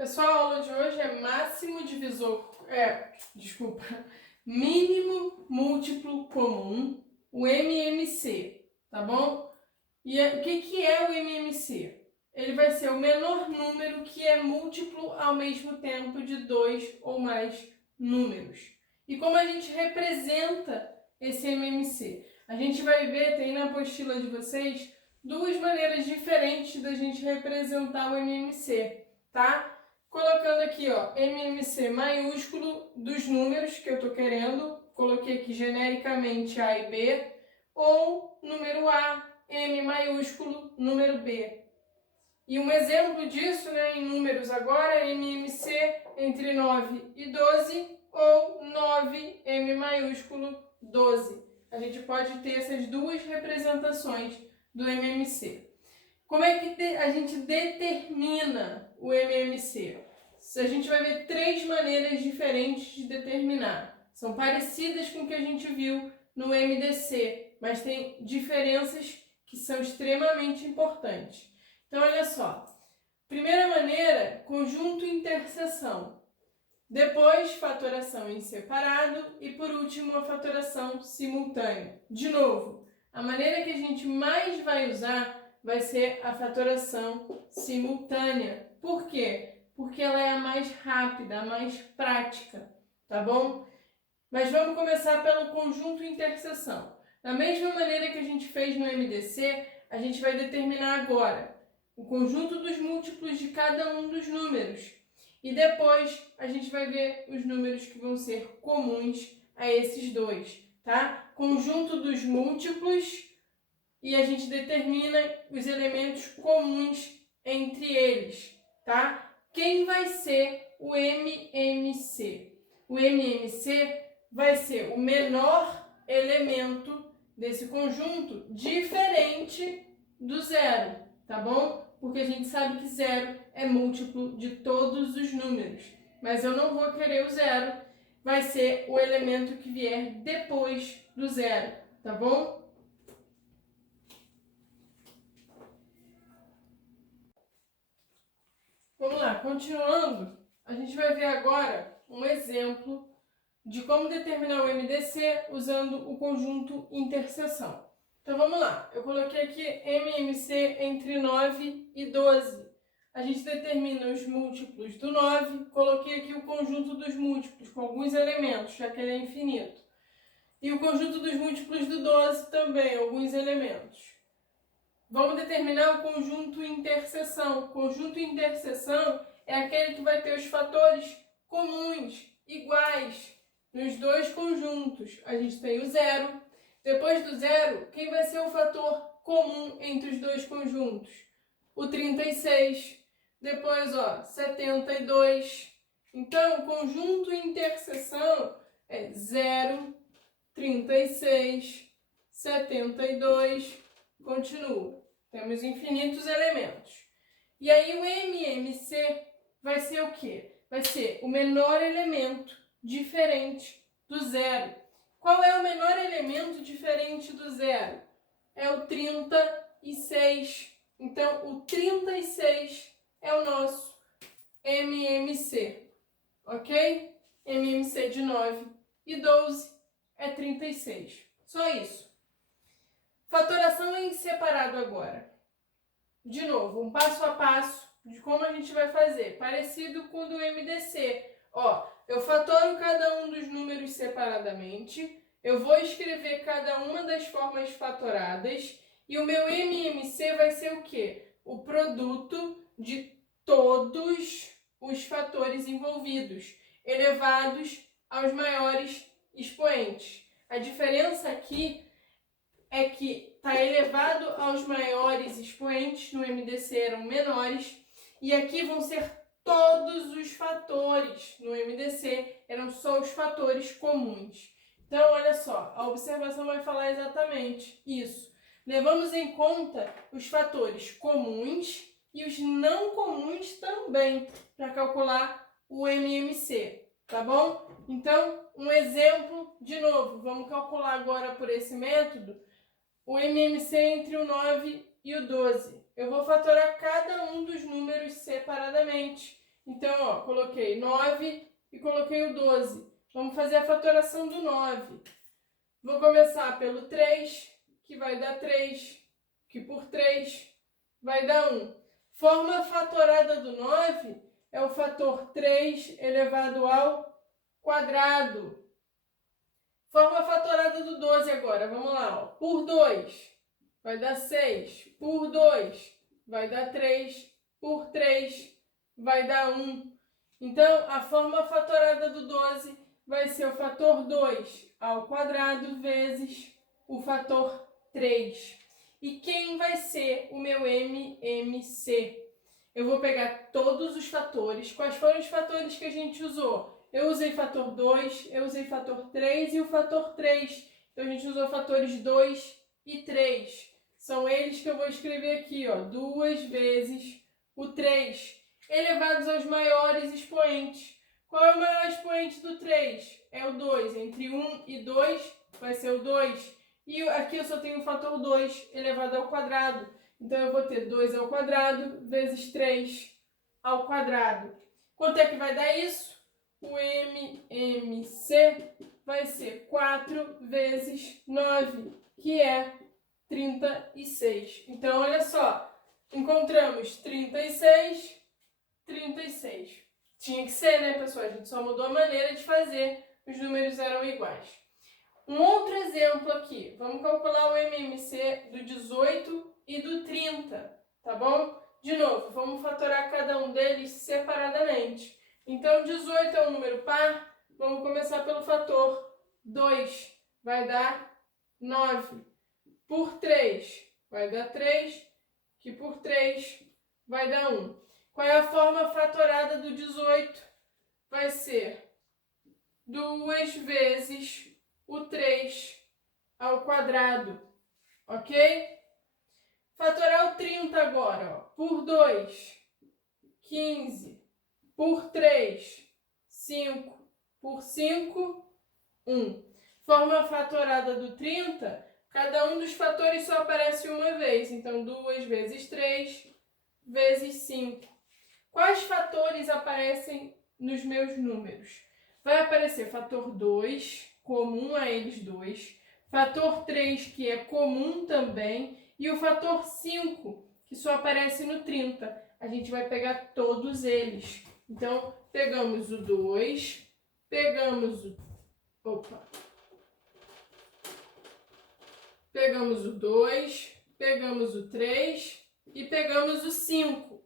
Pessoal, a aula de hoje é mínimo múltiplo comum, o MMC, tá bom? E o que é o MMC? Ele vai ser o menor número que é múltiplo ao mesmo tempo de dois ou mais números. E como a gente representa esse MMC? A gente vai ver, tem na apostila de vocês, duas maneiras diferentes da gente representar o MMC, tá? Colocando aqui, ó, MMC maiúsculo dos números que eu estou querendo, coloquei aqui genericamente A e B, ou número A, M maiúsculo, número B. E um exemplo disso, né, em números agora, é MMC entre 9 e 12, ou 9, M maiúsculo, 12. A gente pode ter essas duas representações do MMC. Como é que a gente determina o MMC? A gente vai ver três maneiras diferentes de determinar. São parecidas com o que a gente viu no MDC, mas tem diferenças que são extremamente importantes. Então, olha só. Primeira maneira, conjunto interseção. Depois, fatoração em separado e, por último, a fatoração simultânea. De novo, a maneira que a gente mais vai usar vai ser a fatoração simultânea. Por quê? Porque ela é a mais rápida, a mais prática, tá bom? Mas vamos começar pelo conjunto interseção. Da mesma maneira que a gente fez no MDC, a gente vai determinar agora o conjunto dos múltiplos de cada um dos números. E depois a gente vai ver os números que vão ser comuns a esses dois, tá? Conjunto dos múltiplos e a gente determina os elementos comuns entre eles, tá? Quem vai ser o MMC? O MMC vai ser o menor elemento desse conjunto diferente do zero, tá bom? Porque a gente sabe que zero é múltiplo de todos os números. Mas eu não vou querer o zero, vai ser o elemento que vier depois do zero, tá bom? Vamos lá, continuando, a gente vai ver agora um exemplo de como determinar o MDC usando o conjunto interseção. Então vamos lá, eu coloquei aqui MMC entre 9 e 12. A gente determina os múltiplos do 9, coloquei aqui o conjunto dos múltiplos com alguns elementos, já que ele é infinito. E o conjunto dos múltiplos do 12 também, alguns elementos. Vamos determinar o conjunto interseção. O conjunto interseção é aquele que vai ter os fatores comuns, iguais, nos dois conjuntos. A gente tem o zero. Depois do zero, quem vai ser o fator comum entre os dois conjuntos? O 36. Depois, ó, 72. Então, o conjunto interseção é 0, 36, 72, continua. Temos infinitos elementos. E aí o MMC vai ser o quê? Vai ser o menor elemento diferente do zero. Qual é o menor elemento diferente do zero? É o 36. Então, o 36 é o nosso MMC, ok? MMC de 9 e 12 é 36. Só isso. Fatoração em separado agora. De novo, um passo a passo de como a gente vai fazer. Parecido com o do MDC. Ó, eu fatoro cada um dos números separadamente. Eu vou escrever cada uma das formas fatoradas. E o meu MMC vai ser o quê? O produto de todos os fatores envolvidos, elevados aos maiores expoentes. A diferença aqui é que está elevado aos maiores expoentes, no MDC eram menores, e aqui vão ser todos os fatores, no MDC eram só os fatores comuns. Então, olha só, a observação vai falar exatamente isso. Levamos em conta os fatores comuns e os não comuns também, para calcular o MMC, tá bom? Então, um exemplo, de novo, vamos calcular agora por esse método, o MMC entre o 9 e o 12. Eu vou fatorar cada um dos números separadamente. Então, ó, coloquei 9 e coloquei o 12. Vamos fazer a fatoração do 9. Vou começar pelo 3, que vai dar 3, que por 3 vai dar 1. Forma fatorada do 9 é o fator 3 elevado ao quadrado. Forma fatorada do 12 agora, vamos lá. Ó. Por 2 vai dar 6, por 2 vai dar 3, por 3 vai dar 1. Então, a forma fatorada do 12 vai ser o fator 2 ao quadrado vezes o fator 3. E quem vai ser o meu MMC? Eu vou pegar todos os fatores. Quais foram os fatores que a gente usou? Eu usei fator 2, eu usei fator 3 e o fator 3. Então, a gente usou fatores 2 e 3. São eles que eu vou escrever aqui, ó, 2 vezes o 3, elevados aos maiores expoentes. Qual é o maior expoente do 3? É o 2. Entre 1 e 2 vai ser o 2. E aqui eu só tenho o fator 2 elevado ao quadrado. Então, eu vou ter 2 ao quadrado vezes 3 ao quadrado. Quanto é que vai dar isso? O MMC vai ser 4 vezes 9, que é 36. Então, olha só. Encontramos 36. Tinha que ser, né, pessoal? A gente só mudou a maneira de fazer. Os números eram iguais. Um outro exemplo aqui. Vamos calcular o MMC do 18 e do 30, tá bom? De novo, vamos fatorar cada um deles separadamente. Então, 18 é um número par. Vamos começar pelo fator 2. Vai dar 9. Por 3 vai dar 3, que por 3 vai dar 1. Qual é a forma fatorada do 18? Vai ser 2 vezes o 3 ao quadrado, ok? Fatorar o 30 agora, ó. Por 2, 15. Por 3, 5. Por 5, 1. Forma fatorada do 30, cada um dos fatores só aparece uma vez. Então, 2 vezes 3 vezes 5. Quais fatores aparecem nos meus números? Vai aparecer fator 2, comum a eles dois, fator 3, que é comum também, e o fator 5, que só aparece no 30. A gente vai pegar todos eles. Então, pegamos o 2, pegamos o 2, pegamos o 3 e pegamos o 5.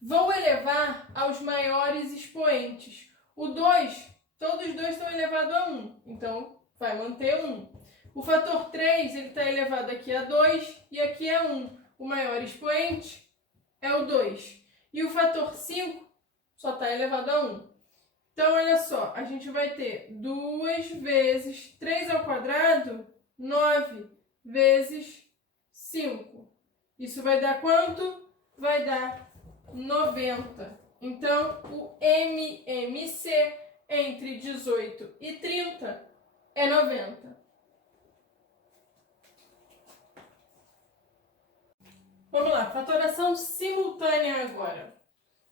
Vou elevar aos maiores expoentes. O 2, todos os dois estão elevados a 1, então vai manter 1. O fator 3 está elevado aqui a 2 e aqui a 1. O maior expoente é o 2. E o fator 5 só está elevado a 1. Então, olha só, a gente vai ter 2 vezes 3 ao quadrado, 9 vezes 5. Isso vai dar quanto? Vai dar 90. Então, o MMC entre 18 e 30 é 90. Vamos lá, fatoração simultânea agora.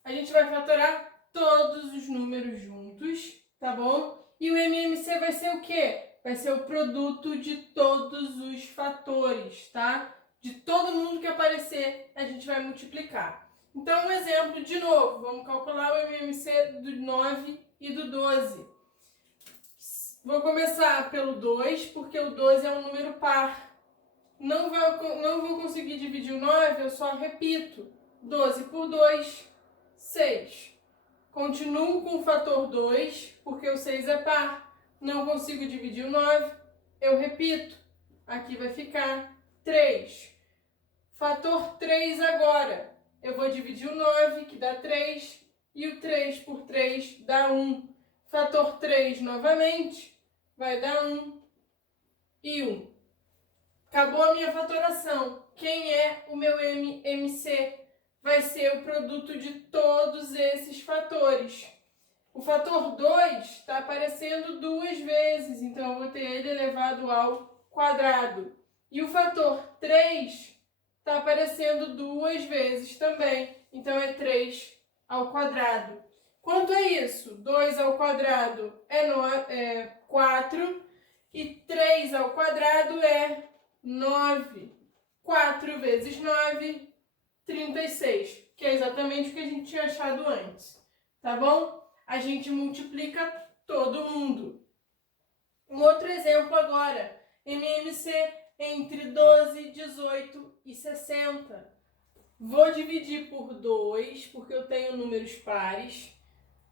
A gente vai fatorar todos os números juntos, tá bom? E o MMC vai ser o quê? Vai ser o produto de todos os fatores, tá? De todo mundo que aparecer, a gente vai multiplicar. Então, um exemplo de novo. Vamos calcular o MMC do 9 e do 12. Vou começar pelo 2, porque o 12 é um número par. Não vou conseguir dividir o 9, eu só repito. 12 por 2, 6. Continuo com o fator 2, porque o 6 é par. Não consigo dividir o 9, eu repito. Aqui vai ficar 3. Fator 3 agora. Eu vou dividir o 9, que dá 3, e o 3 por 3 dá 1. Fator 3 novamente, vai dar 1 e 1. Acabou a minha fatoração. Quem é o meu MMC? Vai ser o produto de todos esses fatores. O fator 2 está aparecendo 2 vezes, então eu vou ter ele elevado ao quadrado. E o fator 3 está aparecendo 2 vezes também, então é 3 ao quadrado. Quanto é isso? 2 ao quadrado é 4 e 3 ao quadrado é 9. 4 vezes 9, 36, que é exatamente o que a gente tinha achado antes, tá bom? A gente multiplica todo mundo. Um outro exemplo agora, MMC entre 12, 18 e 60. Vou dividir por 2, porque eu tenho números pares.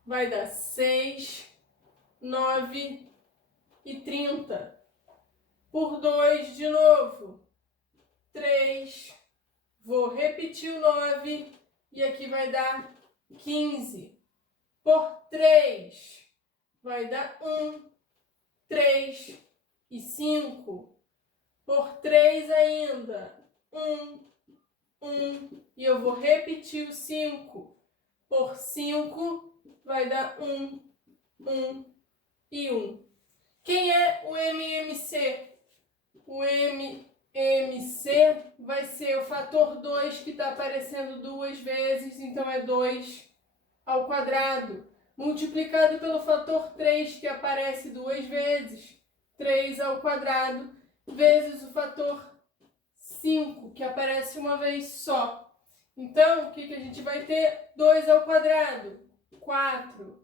Vai dar 6, 9 e 30. Por 2 de novo, 3. Vou repetir o 9 e aqui vai dar 15. Por 3 vai dar 1, 3 e 5. Por 3 ainda, 1, 1. E eu vou repetir o 5. Por 5 vai dar 1, 1 e 1. Quem é o MMC? O MMC vai ser o fator 2 que está aparecendo duas vezes, então é 2 ao quadrado, multiplicado pelo fator 3 que aparece duas vezes, 3 ao quadrado, vezes o fator 5 que aparece uma vez só. Então, o que a gente vai ter? 2 ao quadrado, 4,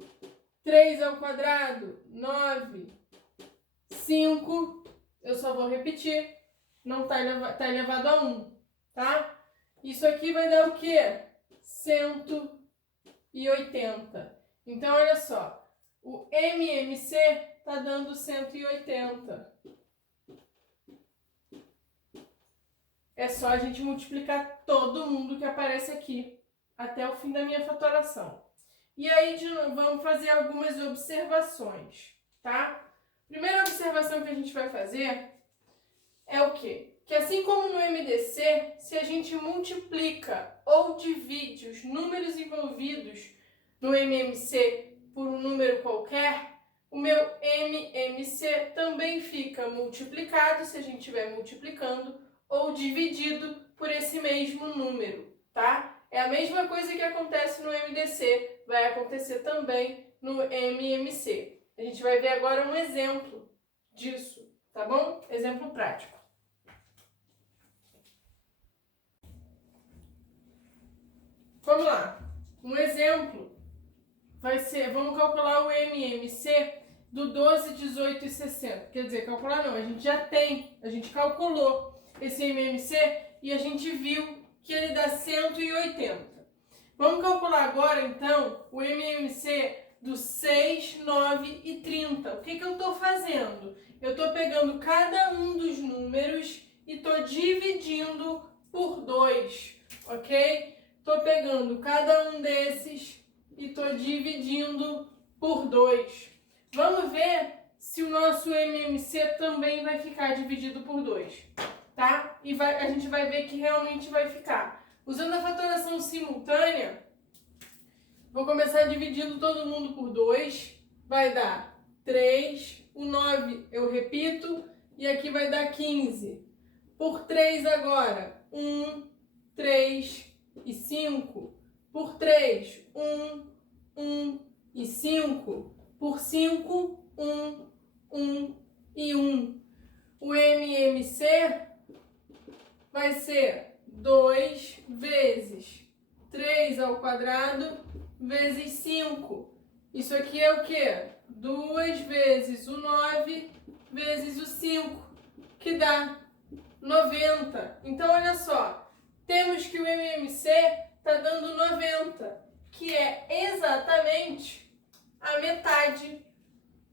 3 ao quadrado, 9, 5, eu só vou repetir, não tá elevado a 1, tá? Isso aqui vai dar o quê? 180. Então, olha só, o MMC tá dando 180. É só a gente multiplicar todo mundo que aparece aqui, até o fim da minha fatoração. E aí, vamos fazer algumas observações, tá? Primeira observação que a gente vai fazer é o quê? Que assim como no MDC, se a gente multiplica ou divide os números envolvidos no MMC por um número qualquer, o meu MMC também fica multiplicado, se a gente estiver multiplicando, ou dividido por esse mesmo número, tá? É a mesma coisa que acontece no MDC, vai acontecer também no MMC. A gente vai ver agora um exemplo disso, tá bom? Exemplo prático. Vamos lá. Um exemplo vai ser, vamos calcular o MMC do 12, 18 e 60. Quer dizer, calcular não, a gente já tem, a gente calculou esse MMC e a gente viu que ele dá 180. Vamos calcular agora, então, o MMC do 6, 9 e 30. O que eu estou fazendo? Eu estou pegando cada um dos números e estou dividindo por 2, ok? Estou pegando cada um desses e estou dividindo por 2. Vamos ver se o nosso MMC também vai ficar dividido por 2, tá? E a gente vai ver que realmente vai ficar. Usando a fatoração simultânea, vou começar dividindo todo mundo por 2. Vai dar 3, o 9 eu repito, e aqui vai dar 15. Por 3 agora, 1, 3 e 5. Por 3, 1, 1 e 5. Por 5, 1, 1 e 1. O MMC vai ser 2 vezes 3 ao quadrado vezes 5. Isso aqui é o quê? 2 vezes o 9 vezes o 5, que dá 90. Então, olha só, temos que o MMC está dando 90, que é exatamente a metade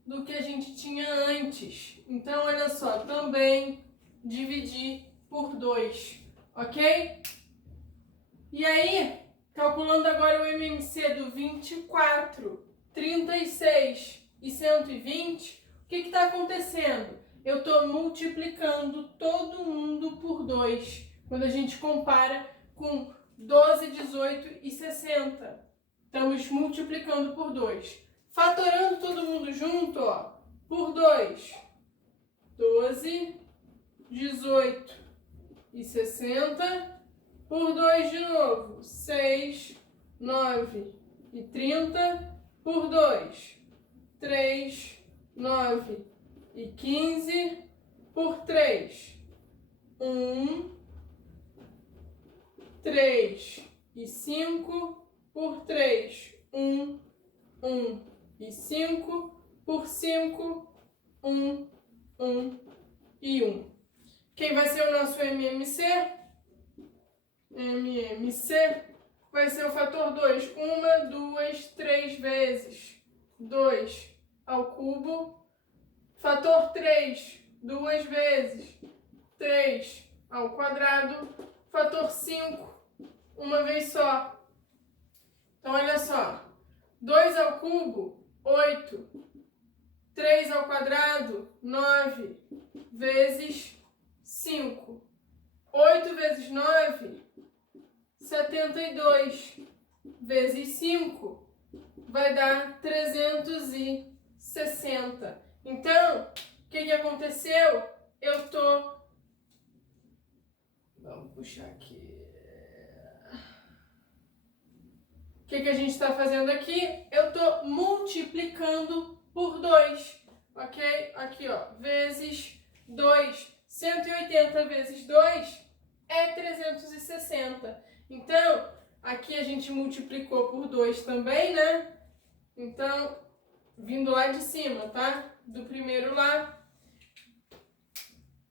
do que a gente tinha antes. Então, olha só, também dividir por 2, ok? E aí, calculando agora o MMC do 24, 36 e 120, o que está acontecendo? Eu estou multiplicando todo mundo por 2, quando a gente compara com 12, 18 e 60. Estamos multiplicando por 2. Fatorando todo mundo junto, ó, por 2. 12, 18 e 60. Por 2 de novo. 6, 9 e 30. por 2, 3, 9 e 15, por 3, 1, 3 e 5, por 3, 1, 1 e 5, por 5, 1, 1 e 1. Quem vai ser o nosso MMC? MMC vai ser o fator 2. 1, 2, 3 vezes 2 ao cubo. Fator 3, 2 vezes 3 ao quadrado. Fator 5, uma vez só. Então, olha só. 2 ao cubo, 8. 3 ao quadrado, 9. Vezes 5. 8 vezes 9, 72. Vezes 5, vai dar 360. Então, o que aconteceu? Eu tô... Vamos puxar aqui. O que a gente está fazendo aqui? Eu tô multiplicando por 2. Ok? Aqui, ó. Vezes 2. 180 vezes 2 é 360. Então, aqui a gente multiplicou por 2 também, né? Então, vindo lá de cima, tá? Do primeiro lá.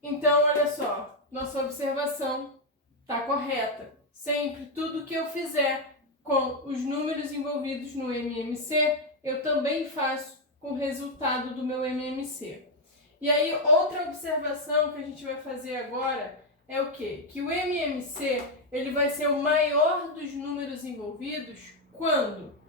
Então, olha só. Nossa observação tá correta. Sempre, tudo que eu fizer com os números envolvidos no MMC, eu também faço com o resultado do meu MMC. E aí, outra observação que a gente vai fazer agora é o quê? Que o MMC, ele vai ser o maior dos números envolvidos quando?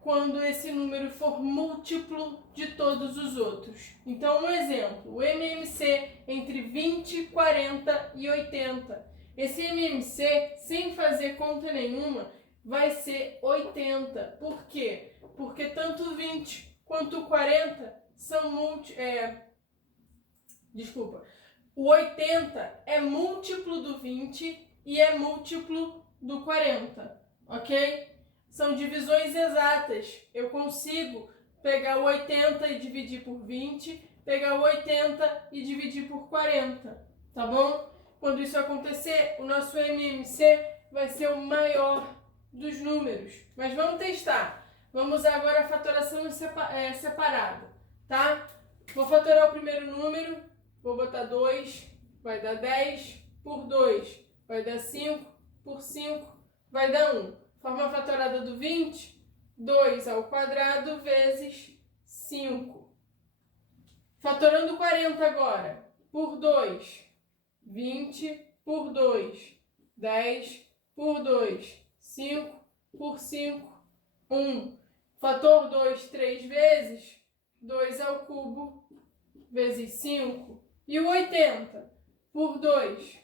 Quando esse número for múltiplo de todos os outros. Então, um exemplo, o MMC entre 20, 40 e 80. Esse MMC, sem fazer conta nenhuma, vai ser 80. Por quê? Porque tanto 20 quanto 40 são o 80 é múltiplo do 20 e é múltiplo do 40, ok? São divisões exatas. Eu consigo pegar o 80 e dividir por 20, pegar o 80 e dividir por 40, tá bom? Quando isso acontecer, o nosso MMC vai ser o maior dos números. Mas vamos testar. Vamos usar agora a fatoração separada, tá? Vou fatorar o primeiro número, vou botar 2, vai dar 10, por 2 vai dar 5, por 5 vai dar 1. Forma fatorada do 20, 2 ao quadrado vezes 5. Fatorando 40 agora, por 2, 20 por 2, 10 por 2, 5 por 5, 1. Fator 2, 3 vezes, 2 ao cubo, vezes 5. E o 80 por 2,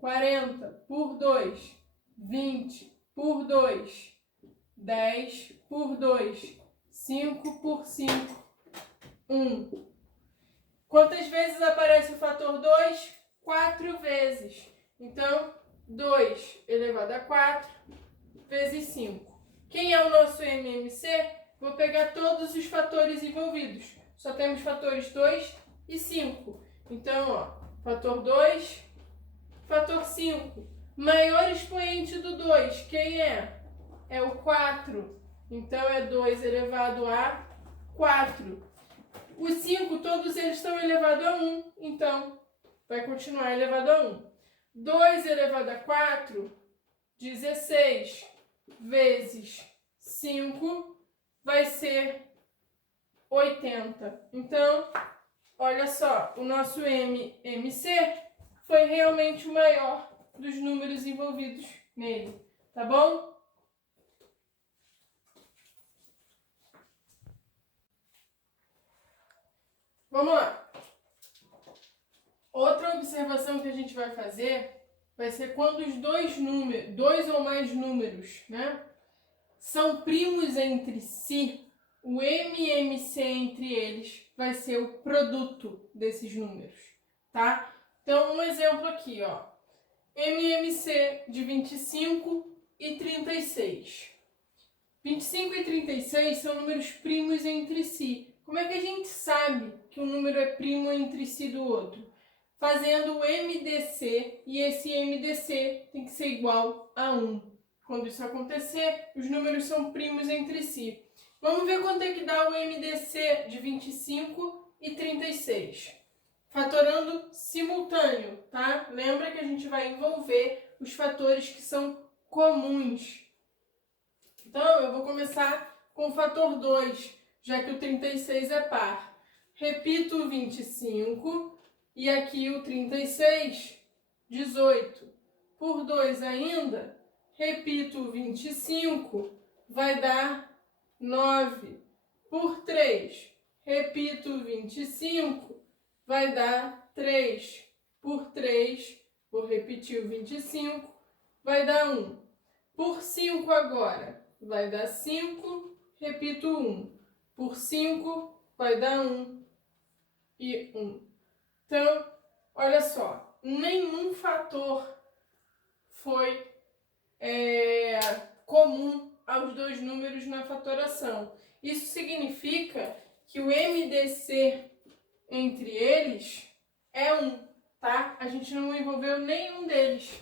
40 por 2, 20 por 2, 10 por 2, 5 por 5, 1. Quantas vezes aparece o fator 2? 4 vezes. Então, 2 elevado a 4 vezes 5. Quem é o nosso MMC? Vou pegar todos os fatores envolvidos. Só temos fatores 2 e 5. Então, ó, fator 2, fator 5. Maior expoente do 2, quem é? É o 4. Então, é 2 elevado a 4. Os 5, todos eles estão elevados a 1. Então, vai continuar elevado a 1. 2 elevado a 4, 16 vezes 5 vai ser 80. Então, olha só, o nosso MMC foi realmente o maior dos números envolvidos nele, tá bom? Vamos lá. Outra observação que a gente vai fazer vai ser quando os dois ou mais números, né, são primos entre si, o MMC entre eles vai ser o produto desses números, tá? Então, um exemplo aqui, ó. MMC de 25 e 36. 25 e 36 são números primos entre si. Como é que a gente sabe que um número é primo entre si do outro? Fazendo o MDC, e esse MDC tem que ser igual a 1. Quando isso acontecer, os números são primos entre si. Vamos ver quanto é que dá o MDC de 25 e 36. Fatorando simultâneo, tá? Lembra que a gente vai envolver os fatores que são comuns. Então, eu vou começar com o fator 2, já que o 36 é par. Repito o 25 e aqui o 36, 18. Por 2 ainda, repito o 25, vai dar 9. Por 3, repito o 25, vai dar 3. Por 3, vou repetir o 25, vai dar 1. Por 5 agora, vai dar 5, repito 1. Por 5, vai dar 1 e 1. Então, olha só, nenhum fator foi comum aos dois números na fatoração. Isso significa que o MDC entre eles é 1, tá? A gente não envolveu nenhum deles.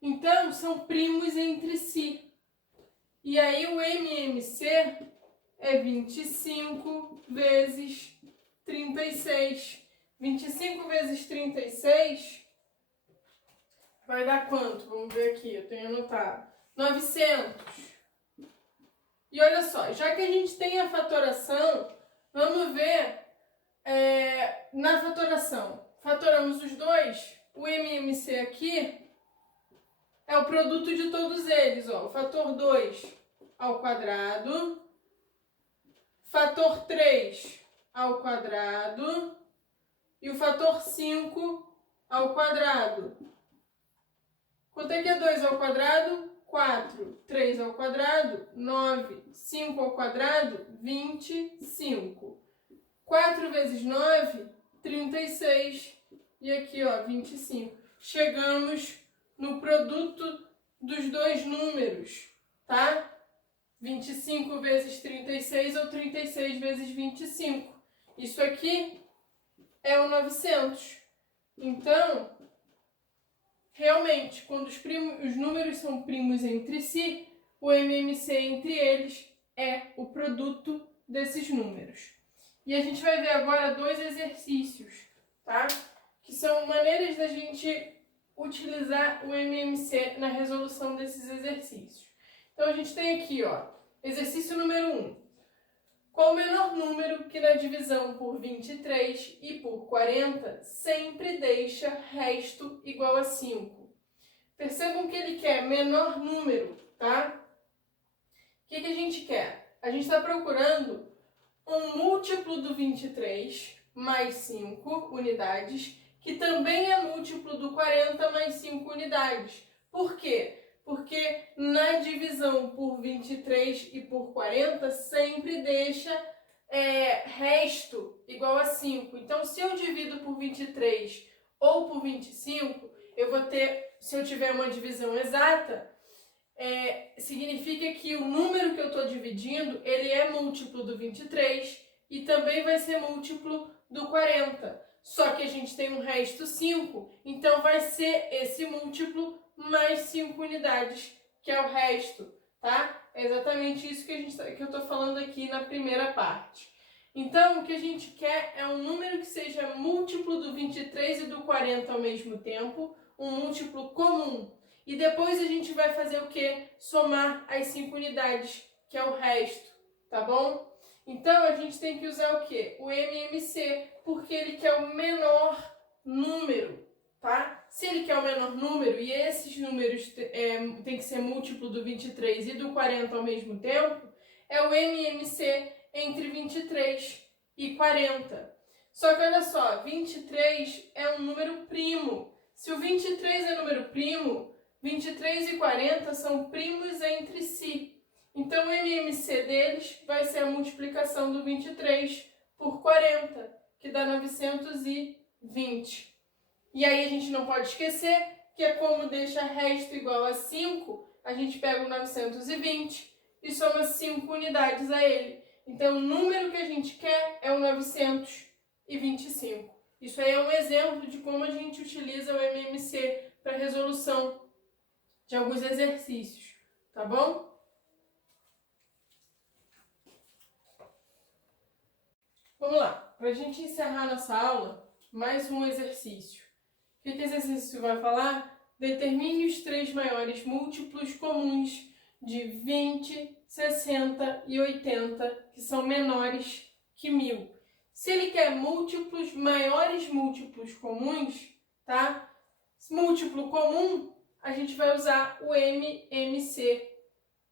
Então, são primos entre si. E aí, o MMC é 25 vezes 36. 25 vezes 36 vai dar quanto? Vamos ver aqui, eu tenho anotado. 900. E olha só, já que a gente tem a fatoração, vamos ver na fatoração. Fatoramos os dois, o MMC aqui é o produto de todos eles, ó. O fator 2 ao quadrado, fator 3 ao quadrado e o fator 5 ao quadrado. Quanto é que é 2 ao quadrado? 4. 3 ao quadrado? 9. 5 ao quadrado? 25. 4 vezes 9? 36. E aqui, ó, 25. Chegamos no produto dos dois números, tá? 25 vezes 36 ou 36 vezes 25. Isso aqui é o 900. Então, realmente, quando os números são primos entre si, o MMC entre eles é o produto desses números. E a gente vai ver agora dois exercícios, tá? Que são maneiras da gente utilizar o MMC na resolução desses exercícios. Então, a gente tem aqui, ó, exercício número 1. Qual o menor número que na divisão por 23 e por 40 sempre deixa resto igual a 5? Percebam que ele quer menor número, tá? O que a gente quer? A gente está procurando um múltiplo do 23 mais 5 unidades, que também é múltiplo do 40 mais 5 unidades. Por quê? Porque na divisão por 23 e por 40 sempre deixa resto igual a 5. Então, se eu divido por 23 ou por 25, eu vou ter, se eu tiver uma divisão exata, significa que o número que eu estou dividindo, ele é múltiplo do 23 e também vai ser múltiplo do 40. Só que a gente tem um resto 5, então vai ser esse múltiplo mais 5 unidades, que é o resto, tá? É exatamente isso que eu estou falando aqui na primeira parte. Então, o que a gente quer é um número que seja múltiplo do 23 e do 40 ao mesmo tempo, um múltiplo comum. E depois a gente vai fazer o quê? Somar as 5 unidades, que é o resto, tá bom? Então, a gente tem que usar o quê? O MMC, porque ele quer o menor número, tá? Se ele quer o menor número, e esses números tem que ser múltiplo do 23 e do 40 ao mesmo tempo, é o MMC entre 23 e 40. Só que olha só, 23 é um número primo. Se o 23 é número primo, 23 e 40 são primos entre si. Então, o MMC deles vai ser a multiplicação do 23 por 40, que dá 920. E aí, a gente não pode esquecer que como deixa resto igual a 5, a gente pega o 920 e soma 5 unidades a ele. Então, o número que a gente quer é o 925. Isso aí é um exemplo de como a gente utiliza o MMC para resolução de alguns exercícios, tá bom? Vamos lá, para a gente encerrar nossa aula, mais um exercício. O que esse exercício vai falar? Determine os 3 maiores múltiplos comuns de 20, 60 e 80, que são menores que 1000. Se ele quer maiores múltiplos comuns, tá? Múltiplo comum, a gente vai usar o MMC.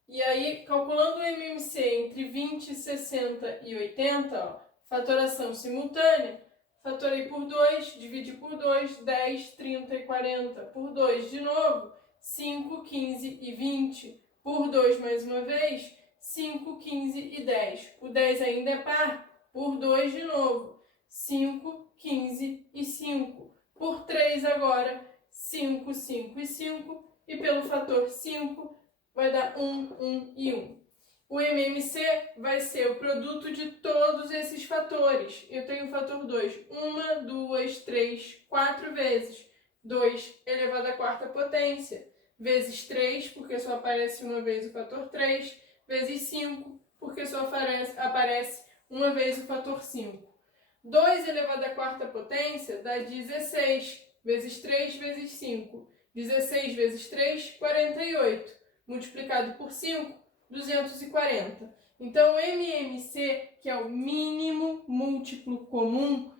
E aí, calculando o MMC entre 20, 60 e 80, ó, fatoração simultânea, fatorei por 2, dividi por 2, 10, 30 e 40. Por 2 de novo, 5, 15 e 20. Por 2 mais uma vez, 5, 15 e 10. O 10 ainda é par. Por 2 de novo, 5, 15 e 5. Por 3 agora, 5, 5 e 5. E pelo fator 5, vai dar 1, 1 e 1. O MMC vai ser o produto de todos esses fatores. Eu tenho o fator 2. 1, 2, 3, 4 vezes. 2 elevado à quarta potência. Vezes 3, porque só aparece uma vez o fator 3. Vezes 5, porque só aparece uma vez o fator 5. 2 elevado à quarta potência dá 16. Vezes 3 vezes 5. 16 vezes 3, 48. Multiplicado por 5, 240. Então, o MMC, que é o mínimo múltiplo comum,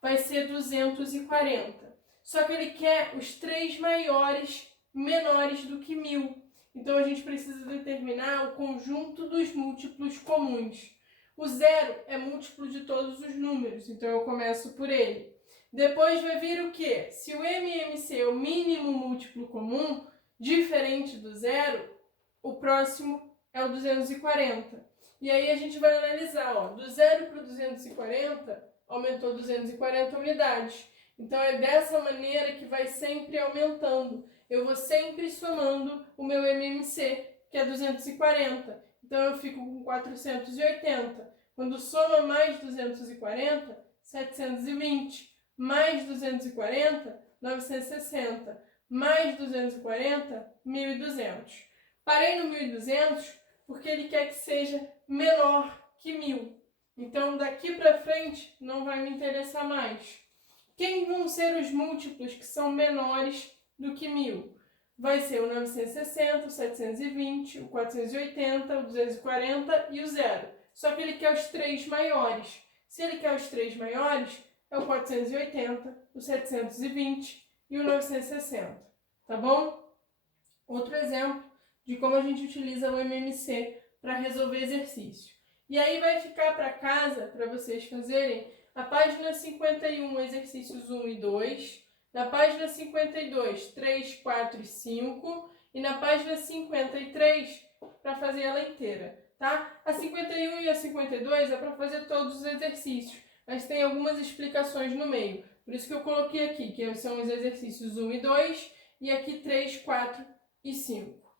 vai ser 240. Só que ele quer os 3 maiores menores do que 1000. Então, a gente precisa determinar o conjunto dos múltiplos comuns. O 0 é múltiplo de todos os números, então eu começo por ele. Depois vai vir o quê? Se o MMC é o mínimo múltiplo comum, diferente do 0, o próximo é o 240. E aí a gente vai analisar, ó, do 0 para o 240, aumentou 240 unidades. Então é dessa maneira que vai sempre aumentando. Eu vou sempre somando o meu MMC, que é 240. Então eu fico com 480. Quando soma mais 240, 720. Mais 240, 960. Mais 240, 1.200. Parei no 1.200 porque ele quer que seja menor que 1000. Então, daqui para frente, não vai me interessar mais. Quem vão ser os múltiplos que são menores do que 1000? Vai ser o 960, o 720, o 480, o 240 e o 0. Só que ele quer os 3 maiores. Se ele quer os 3 maiores, é o 480, o 720 e o 960. Tá bom? Outro exemplo de como a gente utiliza o MMC para resolver exercício. E aí vai ficar para casa, para vocês fazerem, a página 51, exercícios 1 e 2, na página 52, 3, 4 e 5, e na página 53, para fazer ela inteira, tá? A 51 e a 52 é para fazer todos os exercícios, mas tem algumas explicações no meio. Por isso que eu coloquei aqui, que são os exercícios 1 e 2, e aqui 3, 4 e 5.